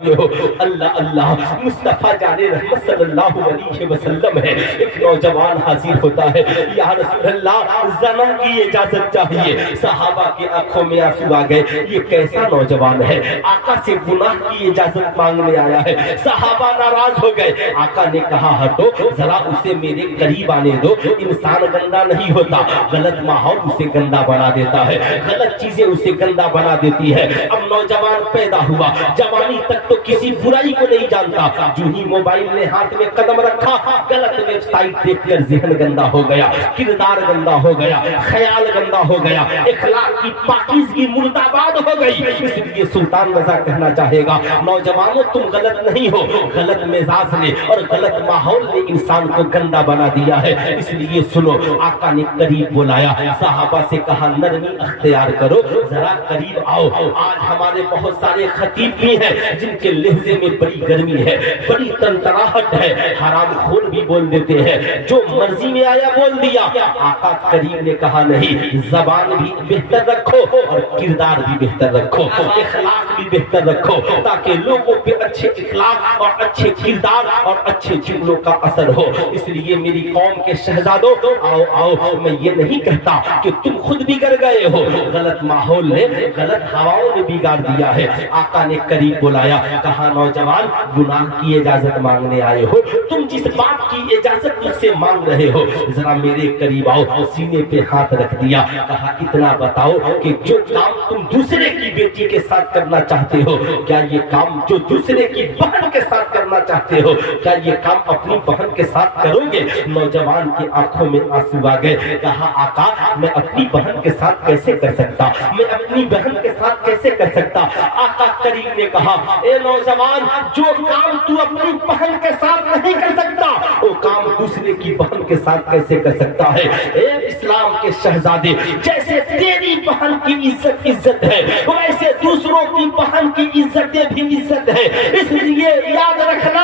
اللہ اللہ مصطفیٰ جان رحمت صلی اللہ علیہ وسلم ہے. ایک نوجوان حاضر ہوتا ہے, یا رسول اللہ زنا کی اجازت چاہیے. صحابہ کی آنکھوں میں آنسو آ گئے, یہ کیسا نوجوان ہے, آقا سے گناہ کی اجازت مانگنے آیا ہے. صحابہ ناراض ہو گئے. آقا نے کہا ہٹو ذرا اسے میرے قریب آنے دو. انسان گندا نہیں ہوتا, غلط ماحول اسے گندا بنا دیتا ہے, غلط چیزیں اسے گندا بنا دیتی ہے. اب نوجوان پیدا ہوا, جوانی تک تو کسی برائی کو نہیں جانتا, جو ہی موبائل نے ہاتھ میں قدم رکھا غلط ویب سائٹ دیکھ کر ذہن گندا ہو گیا, کردار گندا ہو گیا, خیال گندا ہو گیا, اخلاق کی پاکیزگی مرداباد ہو گئی. اس لیے سلطان رضا کہنا چاہے گا نوجوانوں تم غلط نہیں ہو, غلط مزاج نے اور غلط ماحول نے انسان کو گندا بنا دیا ہے. اس لیے سنو, آقا نے قریب بلایا, صحابہ سے کہا نرمی اختیار کرو, ذرا قریب آؤ. آج ہمارے بہت سارے خطیب بھی ہیں جن کے لہجے میں بڑی گرمی ہے, بڑی تنتراہٹ ہے, حرام خور بھی بول دیتے ہیں, جو مرضی میں آیا بول دیا. آقا کریم نے کہا نہیں, زبان بھی بہتر رکھو اور کردار بھی بہتر رکھو, اخلاق بھی بہتر رکھو, تاکہ لوگوں پہ اچھے اخلاق اور اچھے کردار اور اچھے جملوں کا اثر ہو. اس لیے میری قوم کے شہزادوں آؤ آؤ, میں یہ نہیں کہتا کہ تم خود بگڑ گئے ہو, غلط ماحول نے غلط ہواؤں نے بگاڑ دیا ہے. آقا نے قریب بلایا, کہا نوجوان گناہ کی اجازت مانگنے آئے ہو, تم جس بات کی اجازت مجھ سے مانگ رہے ہو ذرا میرے قریب آؤ. سینے پہ ہاتھ رکھ دیا, کہا اتنا بتاؤ کہ جو کام تم دوسرے کی بیٹی کے ساتھ کرنا چاہتے ہو, کیا یہ کام جو دوسرے کی بہن کے ساتھ کرنا چاہتے ہو, کیا یہ کام اپنی بہن کے ساتھ کرو گے؟ نوجوان کی آنکھوں میں آنسو آ گئے. کہا آقا میں اپنی بہن کے ساتھ کیسے کر سکتا, میں اپنی بہن کے ساتھ کیسے کر سکتا. آقا کریم نے کہا اے نوجوان, جو کام تو اپنی بہن کے ساتھ نہیں کر سکتا وہ کام دوسرے کی بہن کے ساتھ کیسے کر سکتا ہے. اے اسلام کے شہزادے, جیسے تیری بہن کی عزت ہے ویسے دوسروں کی بہن کی عزتیں بھی عزت ہے. اس لیے یاد رکھنا,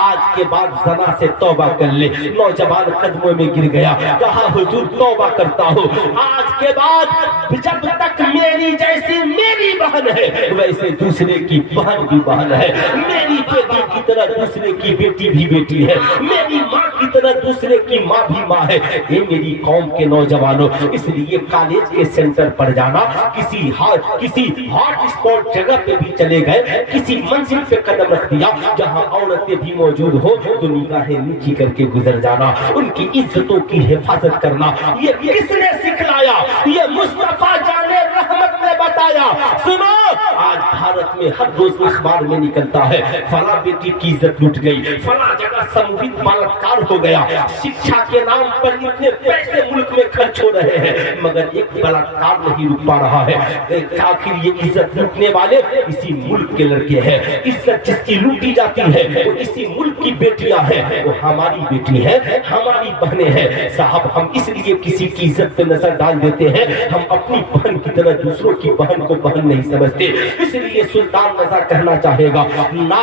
آج کے بعد زنا سے توبہ کر لے. نوجوان قدموں میں گر گیا, کہا حضور توبہ کرتا ہوں, آج کے بعد جب تک میری جیسی میری بہن ہے ویسے دوسرے کی بہن بھی بہن ہے, میری بیٹی کی طرح دوسرے کی بیٹی بھی بیٹی ہے, میری ماں کی طرح دوسرے کی ماں بھی ماں ہے. یہ میری قوم کے نوجوانوں, اس لیے کالج کے سینٹر پر جانا, کسی ہاٹ اسپاٹ جگہ پہ بھی چلے گئے, کسی منزل پہ قدم رکھ دیا جہاں عورتیں بھی موجود ہو تو نگاہیں نیچی کر کے گزر جانا, ان کی عزتوں کی حفاظت کرنا. یہ کس نے سکھلایا؟ یہ مصطفیٰ جان رحمت نے بتایا. سنو, آج بھارت میں ہر روز اخبار میں نکلتا ہے فلاں بیٹی کی عزت لوٹ گئی, فلاں جگہ سموہک بلاکار ہو گیا, شکشا کے نام پر اتنے پیسے ملک میں خرچ ہو رہے ہیں مگر ایک بلاکار نہیں رک پا رہا ہے. آخر یہ عزت لوٹنے والے اسی ملک کے لڑکے ہیں, عزت جس کی لوٹی جاتی ہے وہ اسی ملک کی بیٹیاں ہیں, وہ ہماری بیٹی ہے, ہماری بہنیں ہیں. صاحب ہم اس لیے کسی کی عزت پہ نظر ڈال دیتے ہیں, ہم اپنی بہن کی طرح دوسروں کی بہن کو بہن نہیں سمجھتے. اس لیے سلطان رضا کہنا چاہے گا نہ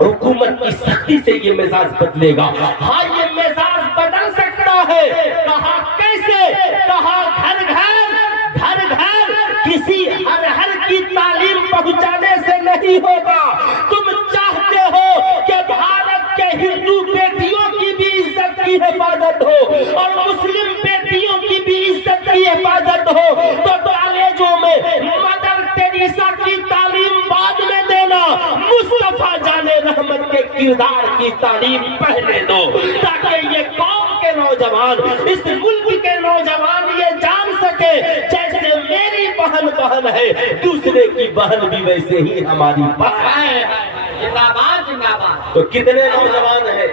حکومت کی سختی سے یہ مزاج بدلے گا, ہاں یہ مزاج بدل سکتا ہے. کہا کیسے؟ کہا گھر گھر کسی ہر کی تعلیم پہنچانے سے نہیں ہوگا. تم چاہتے ہو کہ بھارت کے ہندو بیٹیوں کی بھی عزت کی حفاظت ہو اور مسلم بیٹیوں کی بھی عزت کی حفاظت ہو, تو کالجوں میں مدر ٹیریسا کی تعلیم بعد میں دینا, مصطفیٰ جان رحمت کے کردار کی تعلیم پہلے دو, تاکہ یہ قوم کے نوجوان, اس ملک کے نوجوان یہ جان سکے جیسے میری بہن بہن ہے دوسرے کی بہن بھی ویسے ہی ہماری بہن ہے. تو کتنے نوجوان ہیں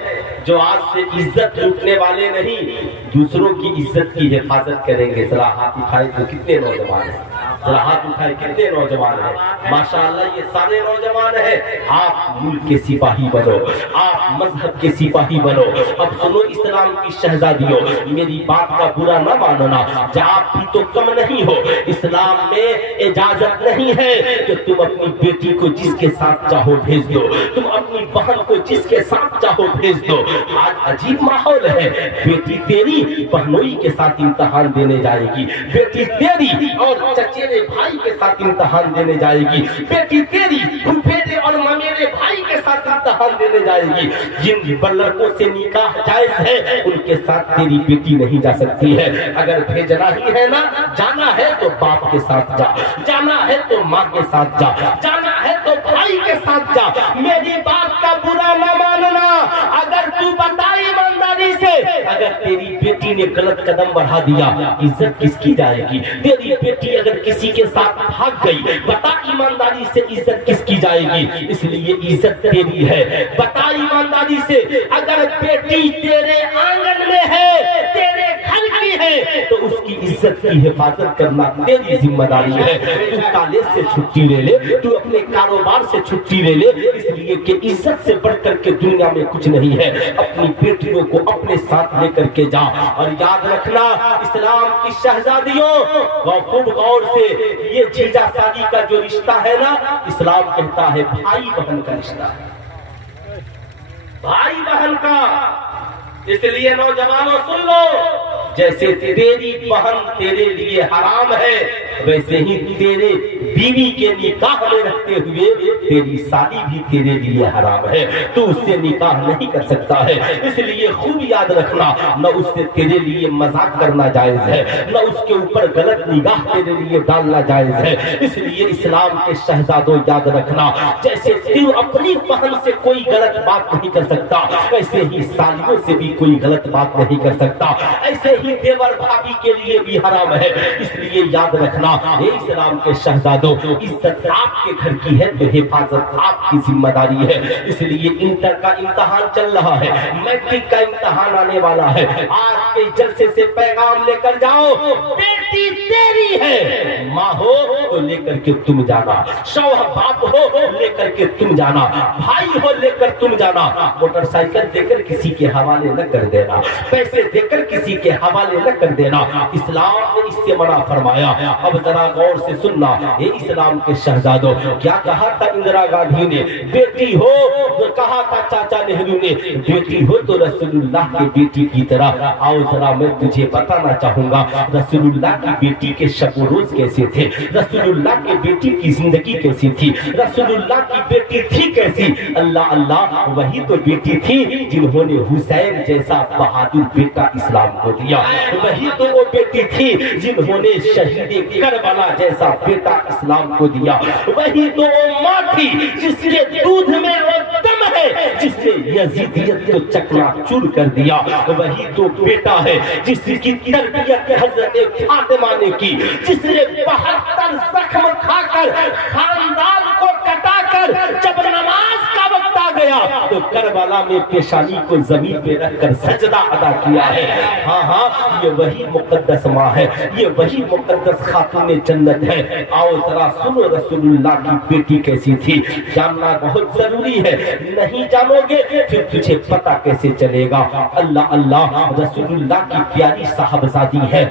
جو آج سے عزت لوٹنے والے نہیں دوسروں کی عزت کی حفاظت کریں گے؟ ذرا ہاتھ اٹھائے تو کتنے نوجوان ہیں, ذرا ہاتھ اٹھائے کتنے نوجوان ہیں؟ ماشاءاللہ یہ سارے نوجوان ہیں. آپ ملک کے سپاہی بنو, آپ مذہب کے سپاہی بنو. اب سنو اسلام کی شہزادیوں, میری بات کا برا نہ ماننا, آپ بھی تو کم نہیں ہو. اسلام میں اجازت نہیں ہے کہ تم اپنی بیٹی کو جس کے ساتھ چاہو بھیج دو, تم اپنی بہن کو جس کے ساتھ چاہو بھیج دو. آج عجیب ماحول ہے, بیٹی تیری بہنوئی کے ساتھ امتحان دینے جائے گی, بیٹی تیری اور چچیرے بھائی کے ساتھ امتحان دینے جائے گی, بیٹی تیری پھپھیرے اور ممیرے इम्तिहान देने जाएगी। जिन लड़कों से निकाह जायज है उनके साथ तेरी बेटी नहीं जा सकती है। अगर भेजना ही है ना, जाना है तो बाप के साथ जा, जाना है तो माँ के साथ जा, जाना है तो भाई के साथ जा। मेरी बात का बुरा न मानना। अगर तू बता ईमानदारी से, अगर तेरी बेटी ने गलत कदम बढ़ा दिया, इज्जत किसकी जाएगी? तेरी बेटी अगर किसी के साथ भाग गई, बता ईमानदारी से इज्जत किसकी जाएगी? इसलिए इज्जत तेरी है। बता ईमानदारी से, अगर बेटी तेरे आंगन में है, तेरे घर की है, तो उसकी इज्जत की हिफाजत करना तेरी जिम्मेदारी है। तू कॉलेज से छुट्टी ले ले, तू अपने कारोबार से छुट्टी ले ले, इसलिए कि इज्जत से बढ़कर के दुनिया में कुछ नहीं है। अपनी बेटियों को अपने साथ लेकर के जा। और याद रखना, इस्लाम की शहजादियों, खूब गौर से, ये जीजा शादी का जो रिश्ता है ना, इस्लाम कहता है भाई बहन का रिश्ता, भाई बहन का। इसलिए नौजवानों सुन लो, जैसे तेरी बहन तेरे लिए हराम है, वैसे ही तेरे बीवी के निकाह में रहते हुए तेरी शादी भी तेरे लिए हराम है। तू उससे निकाह नहीं कर सकता है। इसलिए खूब याद रखना, न उससे तेरे लिए मजाक करना जायज है, न उसके ऊपर गलत निगाह तेरे लिए डालना जायज है। इसलिए इस्लाम के शहजादों याद रखना, जैसे तू अपनी बहन से कोई गलत बात नहीं कर सकता, वैसे ही सालियों से भी कोई गलत बात नहीं कर सकता। ऐसे ही देवर भाभी के लिए भी हराम है। इसलिए याद रखना, ये इस्लाम के शहजादों, इज्जत आपके घर की है तो हिफाजत आपकी जिम्मेदारी है। इसलिए इंटर का इम्तिहान चल रहा है, मैट्रिक का इम्तिहान आने वाला है। आज के जलसे से पैगाम लेकर जाओ, बेटी तेरी है। माँ हो तो लेकर के तुम जाना, शौहर बाप हो लेकर के तुम जाना, भाई हो लेकर तुम जाना। मोटरसाइकिल देकर किसी के हवाले न कर देना, पैसे देकर किसी के हवाले न कर देना। इस्लाम ने इससे मना फरमाया। अब जरा गौर से सुनना, ये इस्लाम के शहजादों, क्या कहा था इंदिरा गांधी ने? बेटी हो तो कहा था चाचा नेहरू ने, बेटी हो तो रसूलुल्लाह की बेटी की तरह। आओ जरा मैं तुझे बताना चाहूंगा, रसूलुल्लाह की बेटी के शब रोज कैसे थे, रसूलुल्लाह की बेटी की जिंदगी कैसी थी, रसूलुल्लाह की बेटी थी कैसी। अल्लाह अल्लाह, वही तो बेटी थी जिन्होंने हुसैन जैसा बहादुर बेटा इस्लाम को दिया। वही तो वो बेटी थी जिन्होंने शहीद करबला जैसा बेटा इस्लाम को दिया। वही तो वो माँ थी जिसके दूध में वो दम है, जिसने यजीदियत को चकनाचूर कर दिया। वही तो बेटा है जिसकी तरबियत हजरत फातिमा ने की, जिसने 72 जख्म खाकर खानदान को कटाकर जब नमाज का वक्त आ गया तो करबला में पेशानी को जमीन पे रखकर सजदा अदा किया है। हाँ हाँ, ये वही मुकद्दस माँ है, ये वही मुकद्दस खातून जन्नत है। आओ जरा सुनो रसूलुल्लाह की बेटी कैसी थी, जानना बहुत जरूरी है। नहीं जानोगे फिर तुझे पता कैसे चलेगा। अल्लाह अल्लाह, रसूलुल्लाह की प्यारी साहबजादी है,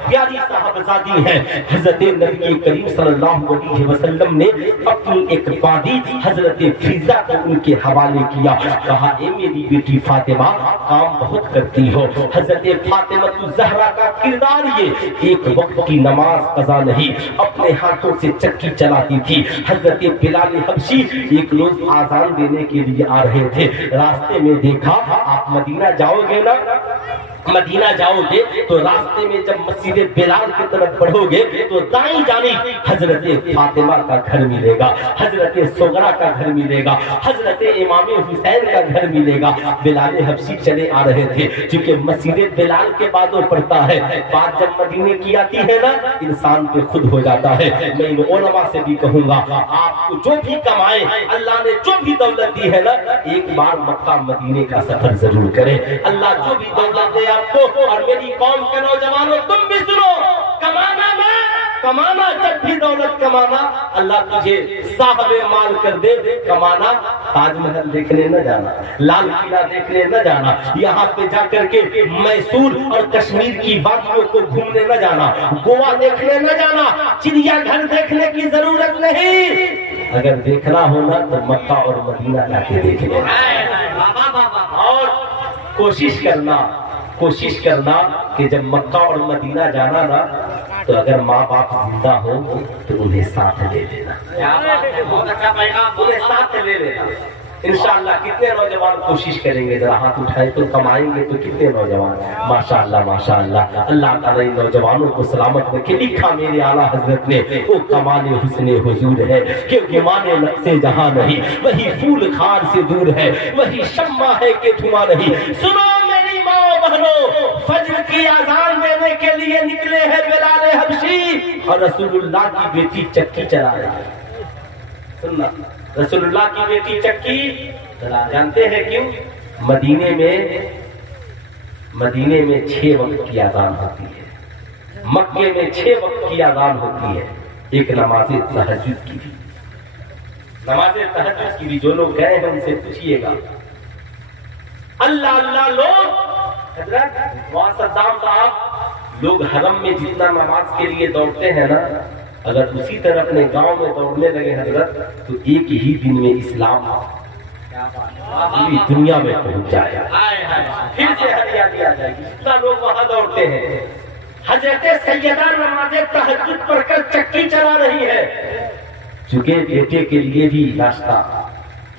प्यारी साहबजादी है। हजरत नबी करीम सल्लल्लाहु अलैहि वसल्लम ने अपनी एक बादी हजरत फिजा को उनके हवाले किया। कहा, ए मेरी बेटी फातिमा, काम बहुत करती हो। हजरत फातिमा ज़हरा का किरदार ये, एक वक्त की नमाज कज़ा नहीं, अपने हाथों से चक्की चलाती थी। हजरत बिलाल हबशी एक रोज आजान देने के लिए आ रहे थे, रास्ते में देखा, आप मदीना जाओगे ना, मदीना जाओगे तो रास्ते में जब मस्जिद बिलाल की तरफ बढ़ोगे तो दाईं जानिब हजरत फातिमा का घर मिलेगा, हजरत सोगरा का घर मिलेगा, हजरत इमाम हुसैन का घर मिलेगा। बिलाल हबशी चले आ रहे थे, क्योंकि मस्जिद बिलाल के बाद वो पड़ता है, बात जब मदीने की आती है ना, इंसान पे खुद हो जाता है। मैं इन उलमा से भी कहूंगा, आपको जो भी कमाए, अल्लाह ने जो भी दौलत दी है ना, एक बार मक्का मदीने का सफर जरूर करें। अल्लाह जो भी दौलत दे आपको, और मेरी कौम के नौजवानों तुम भी सुनो, कमाना ना, कमाना, जब भी दौलत कमाना, अल्लाह तुझे साहब माल कर दे। कमाना, ताजमहल देखने न जाना, लाल किला देखने न जाना, यहाँ पे जाकर के मैसूर और कश्मीर की वादियों को घूमने न जाना, गोवा देखने न जाना, चिड़ियाघर देखने की जरूरत नहीं। अगर देखना होना तो मक्का और मदीना जाके देख लेना। और कोशिश करना कि जब मक्का और मदीना जाना ना, तो अगर माँ बाप जिंदा हो तो उन्हें साथ ले लेना, उन्हें साथ ले लेना। انشاءاللہ کتنے نوجوان کوشش کریں گے؟ ذرا ہاتھ اٹھائیں تو کمائیں گے تو کتنے نوجوان؟ ماشاءاللہ ماشاءاللہ، اللہ تعالیٰ ان نوجوانوں کو سلامت رکھے۔ لکھا میرے اعلیٰ حضرت نے، وہ کمال حسن حضور ہے کہ گمان نقص جہاں نہیں، وہی پھول خار سے دور ہے، وہی شمع ہے کہ دھواں نہیں۔ سنو میری ماں بہنوں، فجر کی اذان دینے کے لیے نکلے ہیں بلال حبشی، اور رسول اللہ کی بیٹی چکی چلا رہی ہے۔ سننا، رسول اللہ کی بیٹی چکی چلا، جانتے ہیں کیوں؟ مدینے میں 6 وقت کی اذان ہوتی ہے، مکے میں 6 وقت کی اذان ہوتی ہے، ایک نماز تہجد کی بھی، نماز تہجد کی بھی۔ جو لوگ گئے ہیں ان سے پوچھئے گا، اللہ اللہ لوگ، حضرت وہاں صدام صاحب، لوگ حرم میں جتنا نماز کے لیے دوڑتے ہیں نا، اگر اسی طرح اپنے گاؤں میں دوڑنے لگے حضرت تو ایک ہی دن میں اسلام پوری دنیا میں پہنچ جائے گا، پھر سے ہریالی آ جائے گی، اتنا لوگ وہاں دوڑتے ہیں۔ حضرت سیدہ نماز تہجد پڑھ کر چکی چلا رہی ہے، چونکہ بیٹے کے لیے بھی ناشتہ،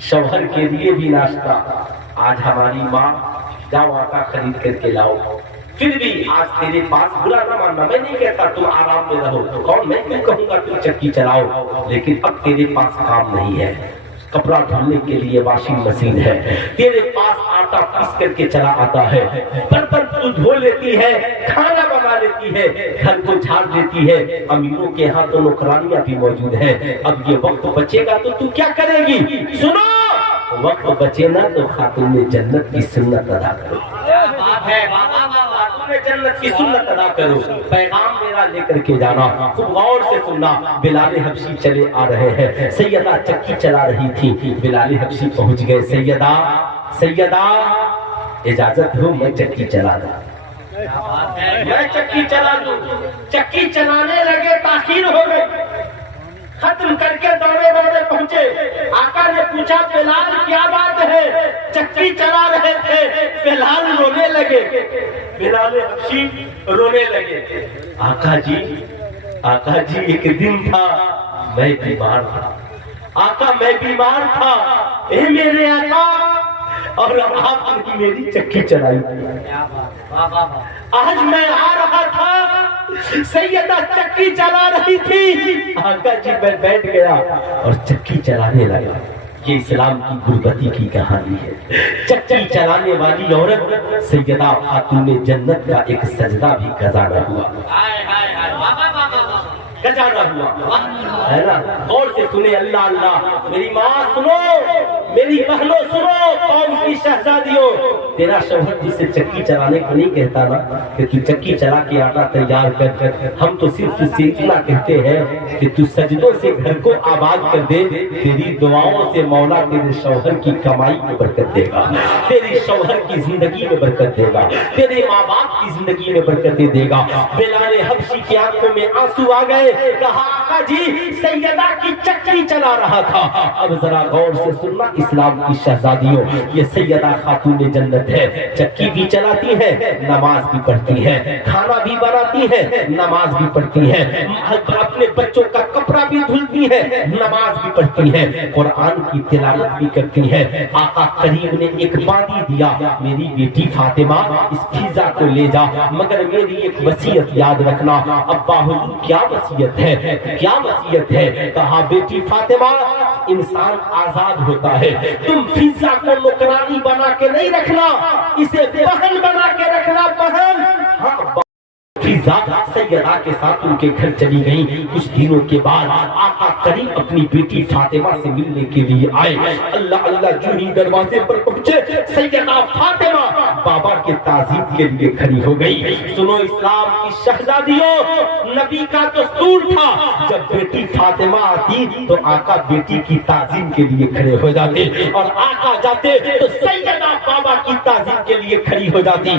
شوہر کے لیے بھی ناشتہ۔ آج ہماری ماں، جاؤ آٹا خرید کر کے لاؤ، پھر بھی آج تیرے پاس، برا نہ ماننا، میں نہیں کہتا تم آرام میں رہو، تو کون، میں کیوں کہوں گا تم چکی چلاؤ، لیکن اب تیرے پاس کام نہیں ہے، کپڑا دھونے کے لیے واشنگ مشین ہے، تیرے پاس آٹا پیس کر کے چلا آتا ہے، برتن تو دھو لیتی ہے، کھانا بنا لیتی ہے، گھر کو جھاڑ دیتی ہے، امیروں کے ہاں تو نوکرانیاں بھی موجود ہیں۔ اب یہ وقت بچے گا تو کیا کرے گی؟ سنو، وقت بچے نا تو خاتون جنت کی سنت ادا کرو، خاتون جنت کی سنت ادا کرو۔ پیغام میرا لے کر کے جانا، خوب غور سے سننا۔ بلال حبشی چلے آ رہے ہیں، سیدہ چکی چلا رہی تھی، بلال حبشی پہنچ گئے۔ سیدہ اجازت ہو میں چکی چلا دوں، میں چکی چلا دوں۔ چکی چلانے لگے، تاخیر ہو گئی، ختم کر کے دوڑے دوڑے پہنچے۔ آقا نے پوچھا بلال کیا بات ہے؟ چکی چلا رہے تھے، بلال رونے لگے، بلال حبشی رونے لگے۔ آقا جی ایک دن تھا میں بیمار تھا، آقا میں بیمار تھا، اے میرے آقا، اور آپ نے میری چکی چلائی تھی۔ آج میں آ رہا تھا، سیدہ چکی چلا رہی تھی، آقا جی میں بیٹھ گیا اور چکی چلانے لگا۔ یہ اسلام کی غربتی کی کہانی ہے۔ چکی چلانے والی عورت سیدہ خاتون جنت کا ایک سجدہ بھی قضا نہ ہوا، گزارا ہوا ہے نا۔ غور سے سنے، اللہ اللہ، میری ماں سنو، میری بہنوں سنو، قوم کی شہزادیوں، تیرا شوہر جسے چکی چلانے کو نہیں کہتا نا کہ تو چکی چلا کے آٹا تیار کر، ہم تو صرف تجھ سے اتنا کہتے ہیں کہ تو سجدوں سے گھر کو آباد کر دے، تیری دعاؤں سے مولا تیرے شوہر کی کمائی میں برکت دے گا، تیری شوہر کی زندگی میں برکت دے گا، تیرے ماں باپ کی زندگی میں برکت دے گا۔ بلال حبشی کی آنکھوں میں آنسو آ گئے، کہا آقا جی سیدہ کی چکی چلا رہا تھا۔ اب ذرا غور سے سننا اسلام کی شہزادیوں، یہ سیدہ خاتون جنت ہے، چکی بھی چلاتی ہے، نماز بھی پڑھتی ہے، کھانا بھی بناتی ہے، نماز بھی پڑھتی ہے، اپنے بچوں کا کپڑا بھی دھلتی ہے، نماز بھی پڑھتی ہے، قرآن کی تلاوت بھی کرتی ہے۔ آقا کریم نے ایک وعدہ دیا، میری بیٹی فاطمہ اس فضا کو لے جا، مگر میری ایک وصیت یاد رکھنا۔ ابا حضور کیا وصیت ہے؟ کیا وصیت ہے؟ کہا بیٹی فاطمہ، انسان آزاد ہوتا ہے، تم فضا کو نوکرانی بنا کے نہیں رکھنا، اسے بہن بنا کے رکھنا، بہن۔ ہاں فضا سیدہ کے ساتھ ان کے گھر چلی گئی۔ کچھ دنوں کے بعد آقا کریم اپنی بیٹی فاطمہ سے ملنے کے لیے آئے۔ اللہ اللہ جو ہی دروازے پر پہنچے، سیدہ فاطمہ بابا کے تعظیم کے لیے کھڑی ہو گئی۔ سنو اسلام کی شہزادیوں، نبی کا دستور تھا جب بیٹی فاطمہ آتی تو آقا بیٹی کی تعظیم کے لیے کھڑے ہو جاتے، اور آقا جاتے تو سیدہ بابا کی تعظیم کے لیے کھڑی ہو جاتی۔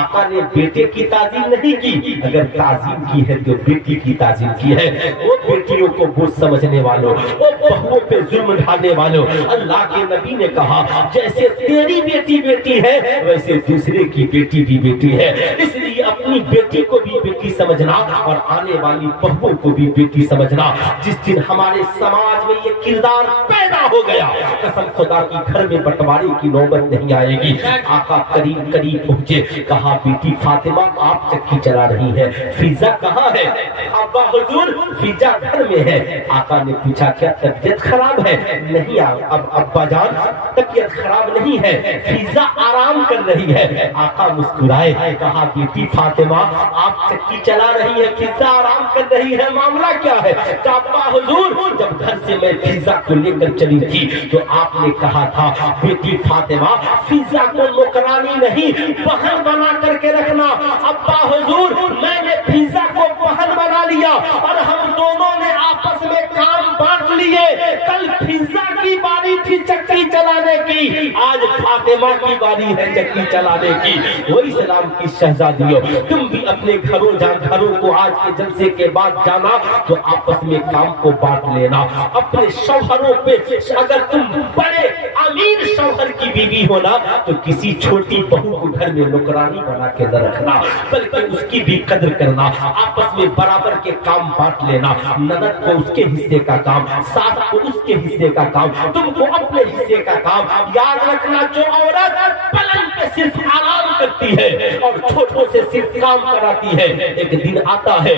آقا نے بیٹے کی تعظیم نہیں کی، اگر تعظیم کی ہے تو بیٹی کی تعظیم کی ہے۔ وہ بیٹیوں کو بوجھ سمجھنے والوں، وہ بہووں پہ ظلم ڈھانے والوں، اللہ کے نبی نے کہا جیسے تیری بیٹی بیٹی ہے ویسے دوسرے کی بیٹی بھی بیٹی ہے، اس لیے اپنے अपनी बेटी को भी बेटी समझना और आने वाली बहुओं को भी बेटी समझना। जिस दिन हमारे समाज में ये किरदार पैदा हो गया, कसम खुदा की घर में बंटवारे की नौबत नहीं आएगी। आका करीब करीब पहुंचे, कहा बेटी फातिमा आप चक्की चला रही है, फिजा कहाँ है? अब्बा हुजूर फिजा घर में है। आका ने पूछा क्या तबीयत खराब है? नहीं अब अब्बा जान तबीयत खराब नहीं है, फिजा आराम कर रही है। आका मुस्कुराए, कहा बेटी फातिमा आप चक्की चला रही है, फिजा आराम कर रही है, मामला क्या है? अब्बा हुजूर जब घर से मैं फिजा को लेकर चली थी तो आपने कहा था बेटी फातिमा फिजा को नौकरानी नहीं बहन बना करके रखना। अब्बा हुजूर मैंने फिजा को बहन बना लिया और हम दोनों ने आपस में काम बांट लिए। कल फिजा की बारी थी चक्की चलाने की, आज फातिमा की बारी है चक्की चलाने की। वो इस्लाम की शहजादियों, तुम भी अपने घरों को आज के जलसे के बाद जाना तो आपस में काम को बांट लेना। अपने शौहरों पे अगर तुम बड़े अमीर शौहर की बीवी होना तो किसी छोटी बहू को घर में नौकरानी बना के न रखना, बल्कि उसकी भी कदर करना। आपस में बराबर के काम बांट लेना, ननद को उसके हिस्से का काम, सास को उसके हिस्से का काम, तुमको अपने हिस्से का काम। याद रखना जो औरत पलंग पे सिर्फ आराम करती है और छोटों से सिर्फ काम कराती है, एक दिन आता है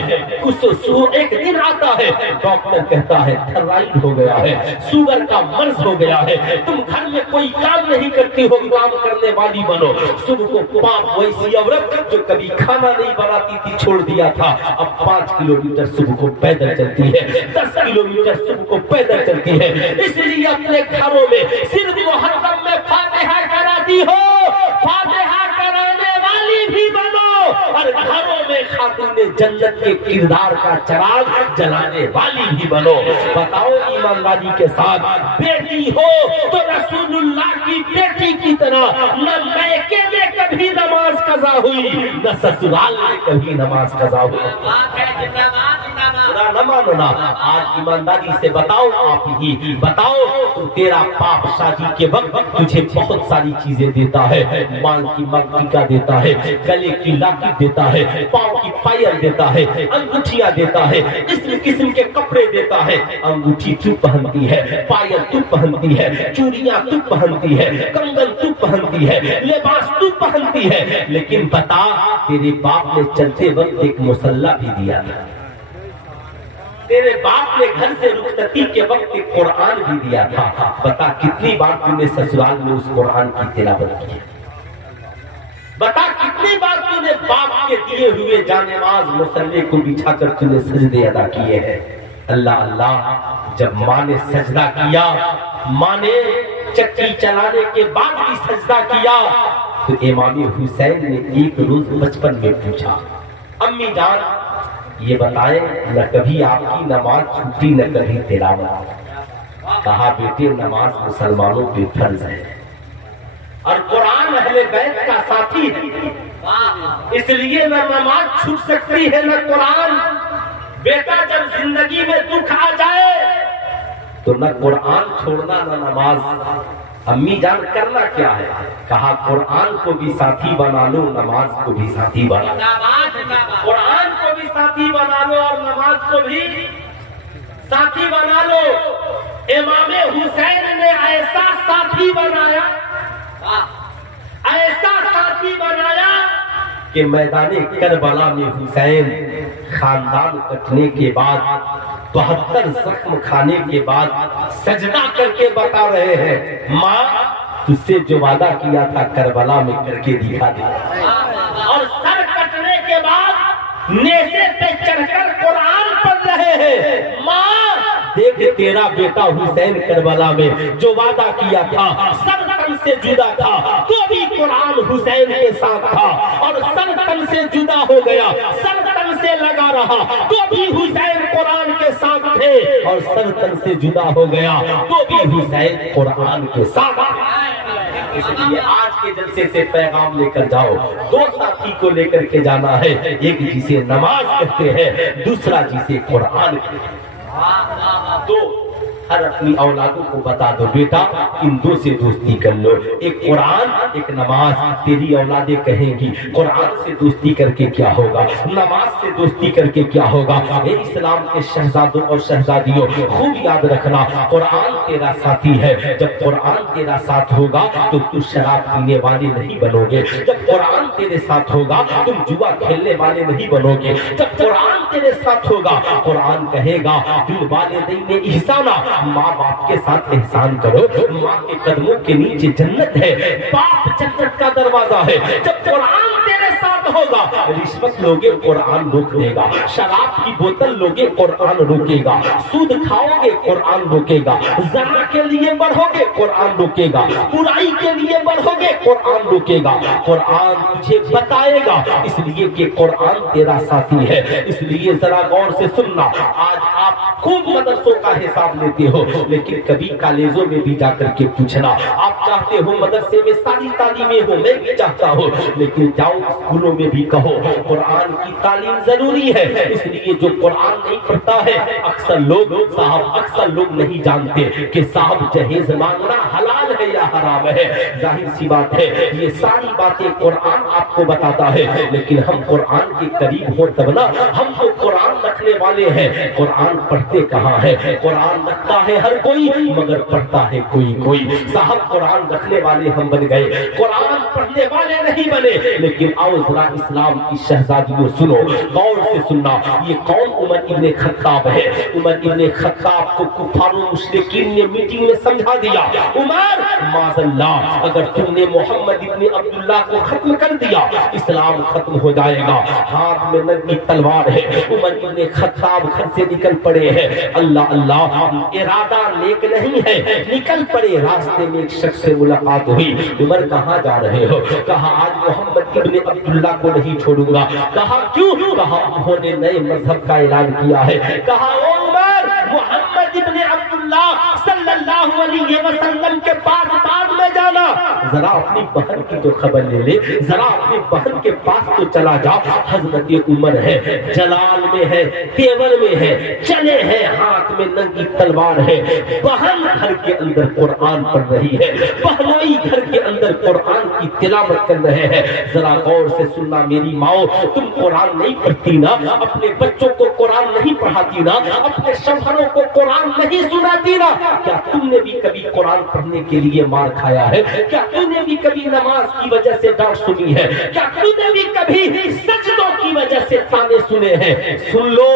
डॉक्टर कहता है थायराइड हो गया है, शुगर का मर्ज हो गया है, तुम घर में कोई काम नहीं करती हो, काम करने वाली बनो। सुबह को पाप वैसी औरत जो कभी खाना नहीं बनाती थी छोड़ दिया था, अब 5 किलोमीटर सुबह को पैदल चलती है, 10 किलोमीटर सुबह को पैदल चलती है। इसलिए अपने घरों में सिर्फ मुहर्रम में फातिहा कराती हो, फातिहा कराने वाली भी बनो और घरों में खातूने जन्नत के किरदार का चराग जलाने वाली भी बनो। बताओ ईमानदारी के साथ, बेटी हो तो रसूलुल्लाह की बेटी की तरह, न मैके में कभी नमाज कज़ा हुई न ससुराल में कभी नमाज कज़ा हुई। न मानना। आज ईमानदारी से बताओ, आप ही बताओ, तेरा बाप शादी के वक्त तुझे बहुत सारी चीजें देता है, मांग की टीका देता है, गले की लाठी देता है, पाँव की पायल देता है, अंगूठियां देता है, किस्म किस्म के कपड़े देता है। अंगूठी तू पहनती है, पायल तू पहनती है, चूड़ियां तू पहनती है, कंगन तू पहनती है, लिबास तू पहनती है, लेकिन बता तेरे बाप ने चलते वक्त एक मुसल्ला भी दिया था, तेरे बाप ने घर से रुखसती के वक्त एक कुरान भी दिया था। बता कितनी बार तूने ससुराल में उस कुरान की तिलावत की? बता कितनी बार तूने बाप के दिए हुए जानेमाज मुसल्ले को बिछाकर तूने सजदे अदा किए हैं? अल्लाह अल्लाह, जब माँ ने सजदा किया, माँ ने चक्की चलाने के बाद भी सजदा किया, तो इमाम हुसैन ने एक रोज बचपन में पूछा, अम्मी जान ये बताएं न कभी आपकी नमाज छूटी न कभी तिलावत? कहा बेटे नमाज मुसलमानों पे फर्ज है और कुरान अहले बैत का साथी है, इसलिए न नमाज छूट सकती है न कुरान। बेटा जब जिंदगी में दुख आ जाए तो न कुरान छोड़ना न नमाज। अम्मी जान करना क्या है? कहा कुरान को भी साथी बना लो, नमाज को भी साथी बना लो। कुरान को भी साथी बना लो और नमाज को भी साथी बना लो। इमाम हुसैन ने ऐसा साथी बनाया, ऐसा साथी बनाया कि मैदाने करबला में हुसैन खानदान कटने के बाद 72 जख्म खाने के बाद सजदा करके बता रहे हैं, माँ तुझसे जो वादा किया था करबला में करके दिखा दे। और सर कटने के बाद नेज़े पे चढ़कर कुरान पढ़ रहे हैं, माँ देख तेरा बेटा हुसैन करबला में जो वादा किया था, सर तन से जुदा था तो भी कुरान हुसैन के साथ था, और सर तन से जुदा हो गया, सर तन से लगा रहा तो भी हुसैन कुरान के साथ थे, और सर तन से जुदा हो गया तो भी हुसैन कुरान के साथ। इसलिए आज के जलसे से पैगाम लेकर जाओ, दो साथी को लेकर के जाना है, एक जिसे नमाज कहते हैं, दूसरा जिसे कुरान कहते हैं। दो हर अपनी औलादों को बता दो, बेटा इन दो से दोस्ती कर लो, एक कुरान एक नमाज। तेरी औलादें कहेंगी कुरान से दोस्ती करके क्या होगा, नमाज से दोस्ती करके क्या होगा। ए इस्लाम के शहजादों और शहजादियों, खूब याद रखना, कुरान तेरा साथी है। जब कुरान तेरा साथ होगा तो तू शराब पीने वाले नहीं बनोगे। जब कुरान तेरे साथ होगा तुम जुआ खेलने वाले नहीं बनोगे। जब कुरान तेरे साथ होगा, कुरान कहेगा दिल वाले दीने ihsana, माँ बाप के साथ एहसान करो। माँ के कदमों के नीचे जन्नत है, बाप जन्नत का दरवाजा है। जब कुरान तेरे साथ होगा, रिश्वत लोगे कुरान रोक देगा, शराब की बोतल लोगे कुरान रोकेगा, सूद खाओगे कुरान रोकेगा, ज़ना के लिए बढ़ोगे कुरान रोकेगा, बुराई के लिए बढ़ोगे कुरान रोकेगा। कुरान तुझे बताएगा, इसलिए कि कुरान तेरा साथी है। इसलिए जरा गौर से सुनना, आज आप खूब मदरसों का हिसाब लेते हो, लेकिन कभी कॉलेजों में भी जाकर के पूछना। आप चाहते हो मदरसे में सारी तालीमें हो, मैं भी चाहता हूँ, लेकिन जाओ स्कूलों में भी कहो कुरान की तालीम जरूरी है। इसलिए जो कुरान नहीं पढ़ता है, अक्सर लोग नहीं जानते कि साहब जहेज मांगना हलाल है या हराम है। जाहिर सी बात है, ये सारी बातें कुरान आपको बताता है, लेकिन हम कुरान के करीब हो तब ना। हम तो कुरान रखने वाले हैं, कुरान पढ़ते कहाँ है। कुरान रखता है हर कोई, मगर पढ़ता है कोई कोई। साहब कुरान रखने वाले हम बन गए, कुरान पढ़ने वाले नहीं बने। लेकिन आओ जरा इस्लाम की शहजादियों सुनो, गौर से सुनना। ये कौन उमर इब्ने खत्ताब है। उमर इब्ने खत्ताब को कुफारुल मुशरिकीन ने मीटिंग में समझा दिया, उमर माज़अल्लाह, अगर तुमने मोहम्मद इब्ने अब्दुल्ला को खत्म कर दिया, इस्लाम खत्म हो जाएगा। हाथ में नंगी तलवार है। उमर इब्ने खत्ताब घर से निकल पड़े हैं। अल्लाह अल्लाह, इरादा नेक नहीं है, निकल पड़े। रास्ते में एक शख्स से मुलाकात हुई। उमर कहाँ जा रहे हो? कहा आज मोहम्मद इब्ने अब्दुल्ला को नहीं छोड़ूंगा। कहा क्यों? कहा उन्होंने नए मजहब का ऐलान किया है। कहा ओ उमर, मोहम्मद इब्ने अब्दुल्ला सल्लल्लाहु अलैहि वसल्लम के पास बाद में जाना। जरा अपनी बहन की तो खबर ले ले, जरा अपनी बहन के पास तो चला जा। हजरत उमर है, जलाल में है, तेवर में है, चले हैं, हाथ में नंगी तलवार है। बहन घर के अंदर कुरान पढ़ रही है, बहनोई घर के अंदर कुरान की तिलावत कर रहे हैं। जरा गौर से सुनना मेरी माओ, तुम कुरान नहीं पढ़ती ना, अपने बच्चों को कुरान नहीं पढ़ाती ना, अपने शौहरों को कुरान नहीं सुनाती ना। क्या तुमने भी कभी कुरान पढ़ने के लिए मार खाया है? क्या तुमने भी कभी नमाज की वजह से डांट सुनी है? क्या तुमने भी कभी सजदों की वजह से ताने सुने हैं? सुन लो,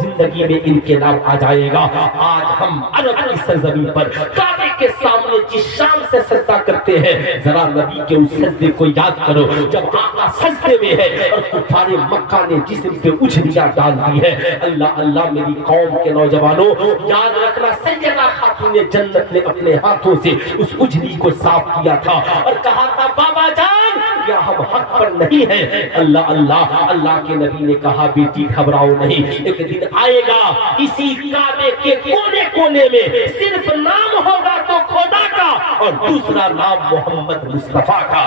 जिंदगी में इनकलाब आ जाएगा। आज हम अरब की सरजमीन पर काबे के सामने जिस शान से सजदा करते हैं, जरा नबी के उस सजदे को याद करो जब आका सजदे में है और कुफारे मक्का ने जिस्म पे उछलियां डाल दी है। अल्लाह अल्लाह, मेरी कौम के नौजवानों, याद रखना, सैयदा खातून जन्नत ने अपने हाथों से उस उछली को साफ किया था और कहा था, बाबा जान क्या हम हक पर नहीं है? अल्लाह अल्लाह, अल्लाह के नबी ने कहा, बेटी घबराओ नहीं, एक दिन आएगा इसी काबे के कोने कोने में सिर्फ नाम होगा तो खुदा का और दूसरा नाम मोहम्मद मुस्तफा का।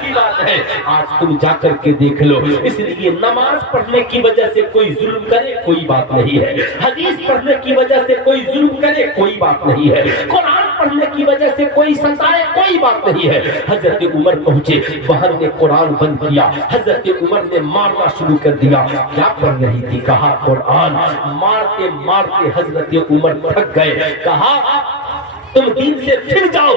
की बात है, आज तुम जाकर के देख लो। इसलिए नमाज पढ़ने की वजह से कोई जुल्म करे कोई बात नहीं है, हदीस पढ़ने की वजह से कोई जुल्म करे कोई बात नहीं है, कुरान पढ़ने की वजह से कोई सताए कोई बात नहीं है। हजरत उमर पहुंचे, बहन ने कुरान बंद किया, हजरत उमर ने मारना शुरू कर दिया। क्या पढ़ रही थी? कहा कुरान। मारते मारते हजरत उमर थक गए। कहा तुम दीन से फिर जाओ।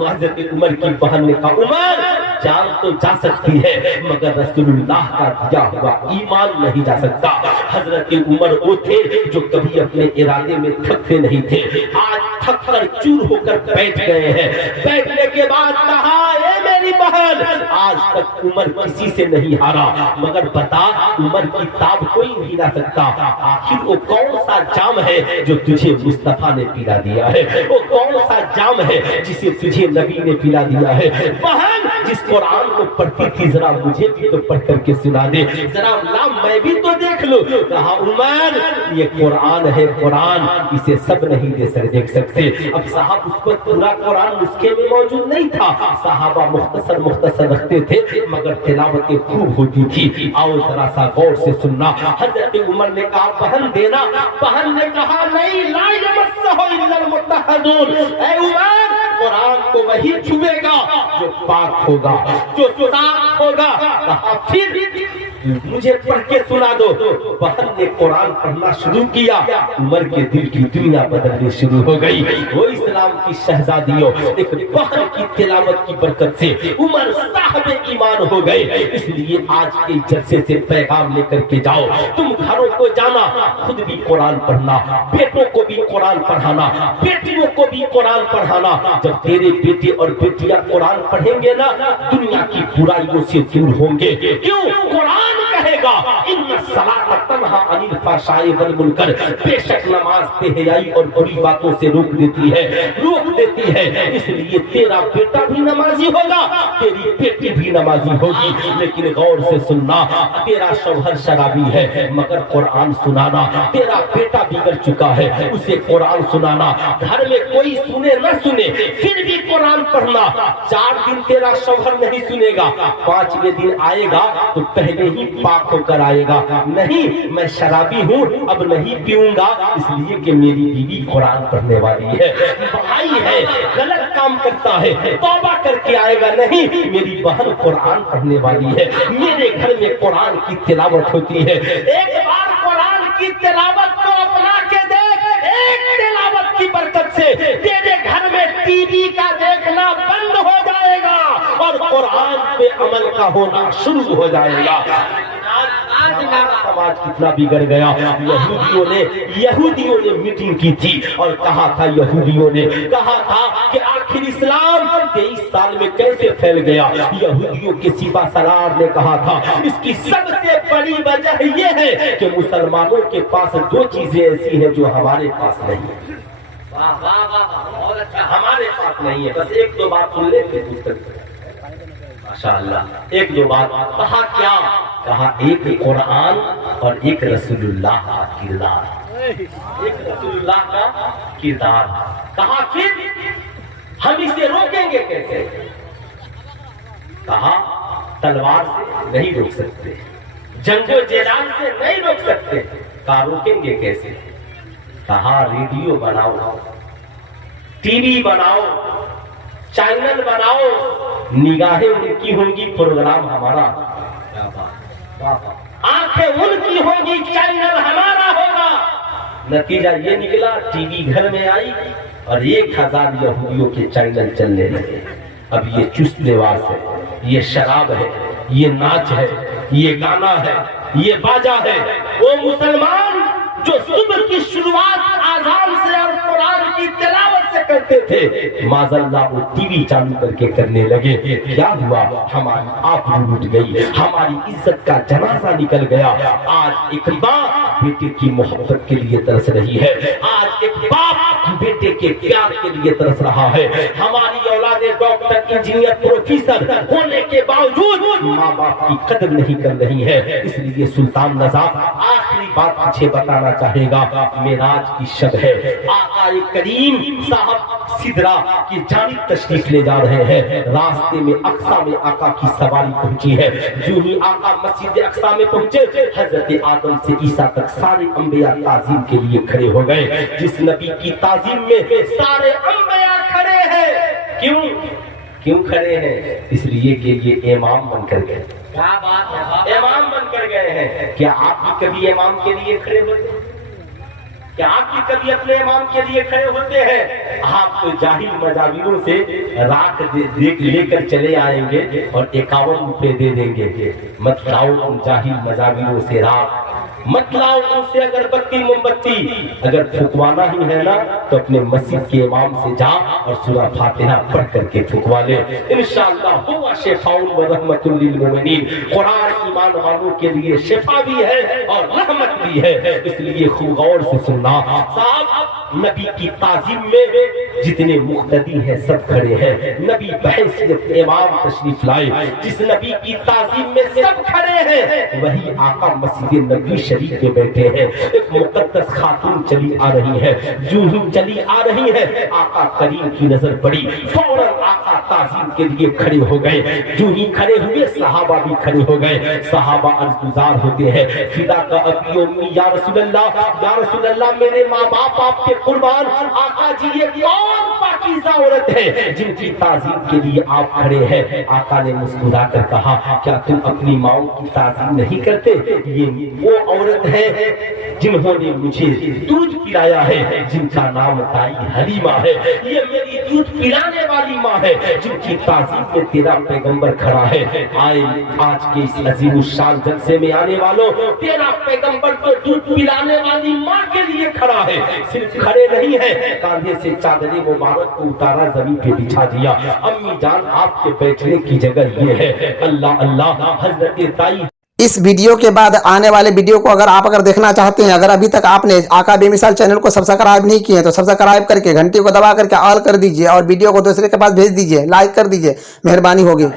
हजरत उमर की बहन ने कहा, उमर जान तो जा सकती है मगर रसूलुल्लाह का दिया हुआ ईमान नहीं जा सकता। हजरत उमर वो थे जो कभी अपने इरादे में थकते नहीं थे। आज थक कर चूर होकर बैठ गए हैं। बैठने के बाद कहा, ए मेरी बहन, आज तक उमर किसी से नहीं हारा, मगर बता उमर की ताब कोई नहीं ला सकता। आखिर वो कौन सा जाम है जो तुझे मुस्तफा ने पिला दिया है? वो कौन सा जाम है जिसे तुझे नबी ने पिला दिया है? बहन जिस कुरान को पढ़ती थी जरा मुझे भी तो पढ़ करके सुना दे, जरा ला मैं भी तो देख लूं। कहा उमर ये कुरान है, कुरान इसे सब नहीं देख सकते। अब साहब उस पर पूरा कुरान नुस्खे में मौजूद नहीं था, साहबा मुख्तसर मुख्तसर रखते थे मगर तिलावतें खूब होती थी। आओ जरा सा गौर से सुनना। हजरत उमर ने कहा बहन देना, बहन ने कहा नहीं, ला यमस्सहु इल्लल मुत्तहदून। ऐ उमर कुरान को वही छुएगा जो पाक होगा, जो साफ होगा। कहा फिर मुझे पढ़ के सुना दो। बहन ने कुरान पढ़ना शुरू किया, उमर के दिल की दुनिया बदलनी शुरू हो गई। वो इस्लाम की शहजादियों, एक बहन की तिलावत की बरकत से उमर साहब ईमान हो गए। इसलिए आज के जलसे से पैगाम लेकर के जाओ, तुम घरों को जाना, खुद भी कुरान पढ़ना, बेटों को भी कुरान पढ़ाना, बेटियों को भी कुरान पढ़ाना। जब तेरे बेटे और बेटियां कुरान पढ़ेंगे ना, दुनिया की बुराइयों से दूर होंगे। क्यों? कुरान कहेगा इन्ना सलात तन्हा अनिल फहशाई वल मुनकर, बेशक नमाज बेहयाई और बुरी बातों से रोक देती है। इसलिए तेरा बेटा भी नमाजी होगा, तेरी बेटी भी नमाजी होगी। लेकिन गौर से सुनना, तेरा शौहर शराबी है मगर कुरान सुनाना, तेरा बेटा बिगड़ चुका है उसे कुरान सुनाना, घर में कोई सुने न सुने फिर भी कुरान पढ़ना। 4 दिन तेरा शौहर नहीं सुनेगा, 5वें दिन आएगा तो पहले ही पाक होकर आएगा, नहीं मैं शराबी हूँ अब नहीं पीऊंगा इसलिए कि मेरी बीवी कुरान पढ़ने वाली है। भाई है गलत काम करता है, तौबा करके आएगा, नहीं मेरी बहन कुरान पढ़ने वाली है, मेरे घर में कुरान की तिलावत होती है। एक बार कुरान की तिलावत को अपना के देख, एक तिलावत की बरकत से तेरे घर में टीवी का देखना बंद हो जाएगा और कुरान पे अमल का होना शुरू हो जाएगा। समाज कितना बिगड़ गया। यहूदियों ने मीटिंग की थी और कहा था, यहूदियों ने कहा था कि आखिर इस्लाम 23 साल में कैसे फैल गया। यहूदियों के सिपा सलार ने कहा था इसकी सबसे बड़ी वजह यह है कि मुसलमानों के पास 2 चीजें ऐसी हैं जो हमारे पास नहीं है। वाह वाह वाह, अच्छा हमारे पास नहीं है। बस 1-2 बात सुन ले फिर पुस्तक माशाअल्लाह। 1-2 बात कहा, क्या कहा? एक कुरान और एक रसूलुल्लाह का किरदार, एक रसूलुल्लाह का किरदार। कहा फिर हम इसे रोकेंगे कैसे? कहा तलवार से नहीं रोक सकते, जंगो जलाल से नहीं रोक सकते। कहा रोकेंगे कैसे? कहा रेडियो बनाओ, टीवी बनाओ, चैनल बनाओ, निगाहें उनकी होंगी, प्रोग्राम हमारा, आंखें उनकी होंगी, चैनल हमारा होगा। नतीजा ये निकला, टीवी घर में आई और 1000 यहूदियों के चैनल चलने लगे। अब ये चुस्त लिबास है, ये शराब है, ये नाच है, ये गाना है, ये बाजा है। वो मुसलमान जो सुबह की शुरुआत आजान से और कुरान की तिलावत से करते थे, माज़अल्लाह वो टीवी चालू करके करने लगे। क्या हुआ? हमारी आबरू लुट गई, हमारी इज्जत का जनाजा निकल गया। आज एक माँ बेटे की मोहब्बत के लिए तरस रही है, आज एक बाप बेटे के प्यार के लिए तरस रहा है। हमारी औलादे डॉक्टर, इंजीनियर, प्रोफेसर होने के बावजूद माँ बाप की कदर नहीं कर रही है। इसलिए सुल्तान नजाफ आखिरी बात मुझे बताना चाहेगा। मेराज की शब है, आका करीम साहब सिदरा की जानिब तशरीफ ले जा रहे हैं। रास्ते में अक्सा में आका की सवारी पहुंची है। जो ही आका मस्जिद अक्सा में पहुंचे, हजरत आदम से ईसा तक सारे अंबिया ताजीम के लिए खड़े हो गए। जिस नबी की ताजीम में सारे अंबिया खड़े हैं, क्यों खड़े हैं? इसलिए कि ये इमाम बनकर गए। क्या बात है, इमाम बनकर गए हैं। क्या आप भी कभी इमाम के लिए खड़े होते हैं? क्या आप भी कभी अपने इमाम के लिए खड़े होते हैं? आप तो जाहिल मजाविरों से राख लेकर चले आएंगे और 51 रुपए दे देंगे। मत लाओ उन जाहिल मजाविरों से राख, मत लाओ उनसे अगरबत्ती मोमबत्ती। अगर फुकवाना ही है ना तो अपने मस्जिद के इमाम से जा और सूरह फातिहा पढ़ करके फुकवा ले। इंशाअल्लाह हुवा शिफाउन व रहमतुल लिल मोमिनीन। कुरान ईमान वालों के लिए शिफा भी है और रहमत भी है। इसलिए खूब गौर से सुनना साहब। नबी की ताजीम में जितने मुक्तदी हैं सब खड़े हैं। नबी बहैसियत इमाम तशरीफ लाए, जिस नबी की ताजीम में सब खड़े हैं वही आका मस्जिद नबी शरीफ के बैठे हैं। एक मुकद्दस खातून चली आ रही है, जो ही चली आ रही है आका करीम की नजर पड़ी, फौरन आका ताजीम के लिए खड़े हो गए। जो ही खड़े हुए सहाबा भी खड़े हो गए। सहाबा अर्ज़गुज़ार होते हैं, फिदा का अबी उम्मी या रसूल अल्लाह मेरे माँ बाप आपके कुर्बान, आका जी ये कौन पाकीज़ा औरत है जिनकी ताज़ीम के लिए आप खड़े हैं। आका ने मुस्कुरा कर कहा, क्या तुम अपनी माँ की ताज़ीम नहीं करते? ये वो औरत है जिन्होंने मुझे दूध पिलाया है, जिनका नाम ताई हलीमा है। ये मेरी दूध पिलाने वाली माँ है जिनकी ताज़ीम में तेरा पैगंबर खड़ा है। आए आज के इस अजीम शान जलसे में आने वालों, तेरा पैगंबर तो दूध पिलाने वाली माँ के लिए खड़ा है। सिर्फ खड़े नहीं है, कांधे से चादरे मुबारक को उतारा, जमीन पे बिछा दिया। अम्मी जान आपके बैठने की जगह ये है। अल्लाह अल्लाह हजरत ताई। इस वीडियो के बाद आने वाले वीडियो को अगर देखना चाहते हैं, अगर अभी तक आपने आका बेमिसाल चैनल को सब्सक्राइब नहीं किए तो सब्सक्राइब करके घंटी को दबा करके ऑल कर दीजिए और वीडियो को दूसरे के पास भेज दीजिए, लाइक कर दीजिए, मेहरबानी होगी।